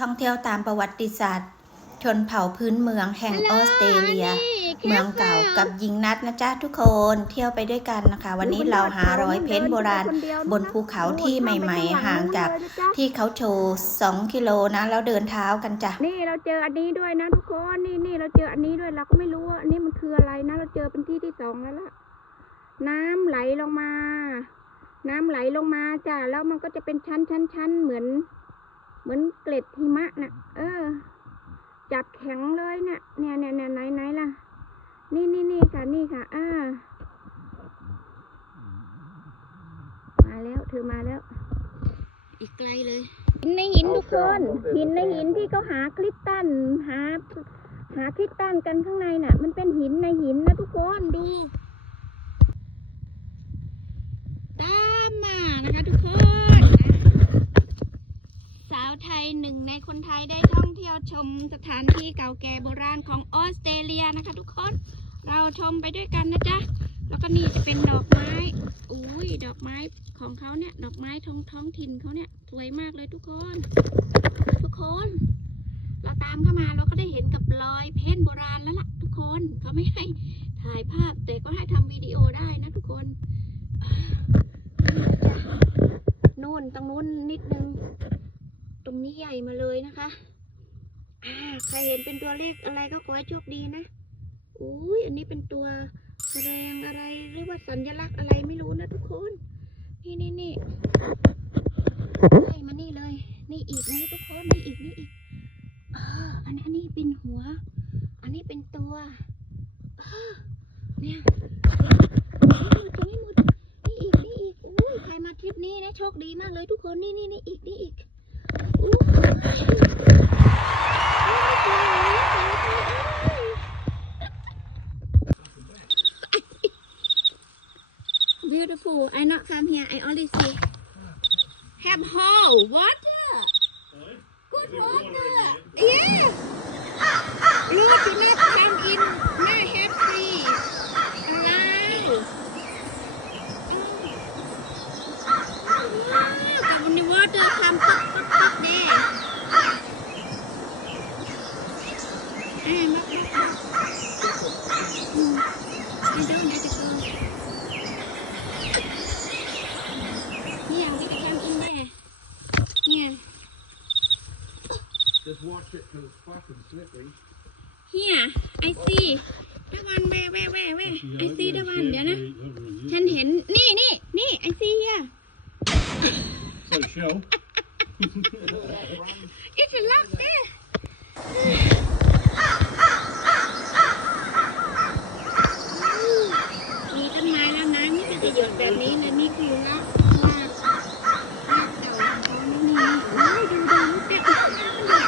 ท่องเที่ยวตามประวัติศาสตร์ ชนเผ่าพื้นเมืองแห่งออสเตรเลีย เมืองเก่ากับยิงนัดนะจ๊ะทุกคนเที่ยวไปด้วยกันนะคะ วันนี้เราหารอยเพ้นท์โบราณ บนภูเขาที่ใหม่ ๆ ห่างจากที่เขาโชว์2กิโลนะแล้วเดินเท้ากันจ้ะนี่เราเจออันนี้ด้วยนะทุกคนนี่นี่เราเจออันนี้ด้วยเราก็ไม่รู้ว่าอันนี้มันคืออะไรนะ เราเจอเป็นที่ที่สองแล้วล่ะน้ำไหลลงมา น้ำไหลลงมาจ้ะแล้วมันก็จะเป็นชั้นชั้นชั้นเหมือน เหมือนเกล็ดหิมะน่ะ เออ จับแข็งเลยเนี่ยเนี่ยเนี่ยเนี่ยไหนไหนล่ะ นี่นี่นี่ค่ะ นี่ค่ะ อ่า มาแล้วเธอมาแล้ว อีกไกลเลยหินในหินทุกคน หินในหินที่เขาหาคริสตัลหาหาคริสตัลกันข้างในน่ะ มันเป็นหินในหินนะทุกคนดู ตามมานะคะทุกคนนะสาวไทยหนึ่งใน คนไทยได้ท่องเที่ยวชมสถานที่เก่าแก่โบราณของออสเตรเลียนะคะ ทุกคน เราชมไปด้วยกันนะจ๊ะ แล้วก็นี่จะเป็นดอกไม้ อุ้ยดอกไม้ของเขาเนี่ย ดอกไม้ท้องท้องถิ่นเขาเนี่ยสวยมากเลยทุกคน ทุกคน เราตามเข้ามาเราก็ได้เห็นกับรอยเพ้นโบราณแล้วล่ะ ทุกคนเขาไม่ให้ถ่ายภาพแต่ก็ให้ทำวิดีโอได้นะทุกคนนู่นตรงนู้นนิดนึง ใหญ่มาเลยนะคะใครเห็นเป็นตัวเลขอะไรก็ขอให้โชคดีนะ อุ้ยอันนี้เป็นตัวแสดงอะไรหรือว่าสัญลักษณ์อะไรไม่รู้นะทุกคน นี่นี่นี่ไล่มานี่เลย นี่อีกนี่ทุกคน นี่อีกนี่อีกอันนี้อันนี้เป็นหัว อันนี้เป็นตัวอ่าเนี่ยนี่หมดนี่อีกนี่อีกอุ้ยใครมาทริปนี้นะโชคดีมากเลยทุกคน นี่นี่นี่อีกนี่อีก Beautiful. I not come here. I only see have hole water. Good water. Yeah. Wow, when the water come pop pop pop there. Ah, not not not. Hmm. I don't let it go. Yeah, we can come in there. Yeah. Just watch it because it's fucking slippery. Here, I see. The one where, where, where, where? I see the one. เดี๋ยวนะ ฉันเห็น นี่นี่นี่ I see here. So shell. It's a lot there. มีต้นไม้แล้วนะนี่เป็นประโยชน์แบบนี้เลยนี่คือรากรากรากเก่าของเขานี่นี่โอ้ยดูดูเด็ก มันหล่น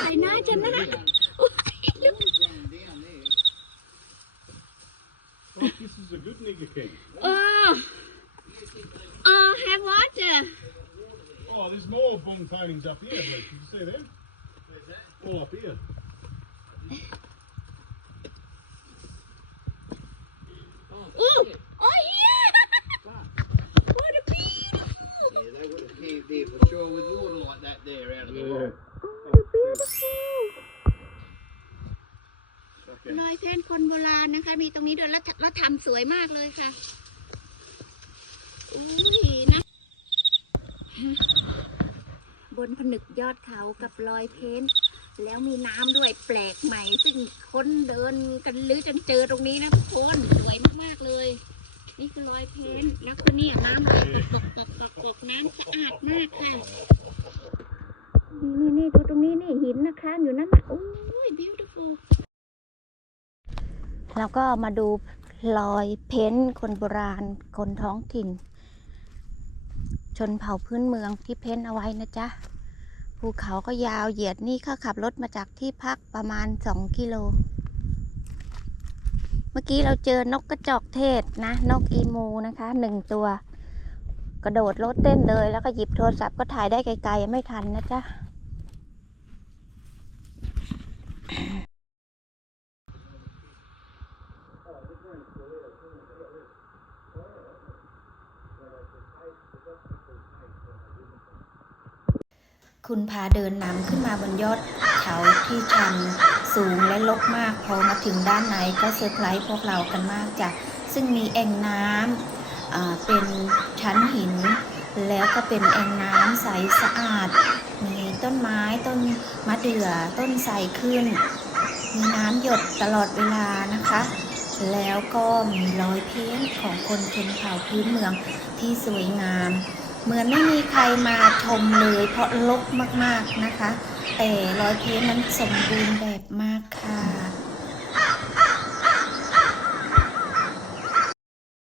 ใส่หน้าฉันนะโอ้ยลูก Oh, this is a good nigger king. โอ้โอ้ have water Oh, there's more bong paintings up here. Look, Did you see them? All up here. อู้โอ้ย yeah what a beautiful Yeah, they would have camped there for sure with water like that there out of the Yeah. rock. oh beautiful Okay. รอยแพนคนโบราณนะคะ มีตรงนี้ด้วยแล้วแล้วทำสวยมากเลยค่ะอุ้ยนะ บนผนึกยอดเขากับรอยเพ้น แล้วมีน้ำด้วยแปลกใหม่ ซึ่งคนเดินกันหรือจนเจอตรงนี้นะทุกคนสวยมากๆเลย นี่คือรอยเพ้นแล้วก็นี่น้ำไหลกกกกกกน้ำสะอาดมากค่ะนี่นี่ดูตรงนี้นี่หินนะคะอยู่นั่นนะโอ้ย beautiful แล้วก็มาดูรอยเพ้นคนโบราณคนท้องถิ่น ชนเผ่าพื้นเมืองที่เพ้นเอาไว้นะจ๊ะ ภูเขาก็ยาวเหยียดนี่ข้าขับรถมาจากที่พักประมาณ 2 กิโล เมื่อกี้เราเจอนกกระจอกเทศนะ นกอีมูนะคะหนึ่งตัว กระโดดรถเต้นเลยแล้วก็หยิบโทรศัพท์ก็ถ่ายได้ไกลๆไม่ทันนะจ๊ะ คุณพาเดินนำขึ้นมาบนยอดเขาที่ชันสูงและลกมาก พอมาถึงด้านในก็เซอร์ไพรส์พวกเรากันมากจ้ะซึ่งมีแอ่งน้ำอ่าเป็นชั้นหิน แล้วก็เป็นแอ่งน้ำใสสะอาด มีต้นไม้ต้นมะเดื่อต้นไทรขึ้น มีน้ำหยดตลอดเวลานะคะ แล้วก็มีรอยเพ้นของคนชนเผ่าพื้นเมืองที่สวยงาม เหมือนไม่มีใครมาชมเลยเพราะลกมากๆนะคะ แต่รอยเพ้นท์นั้นสมบูรณ์แบบมากค่ะ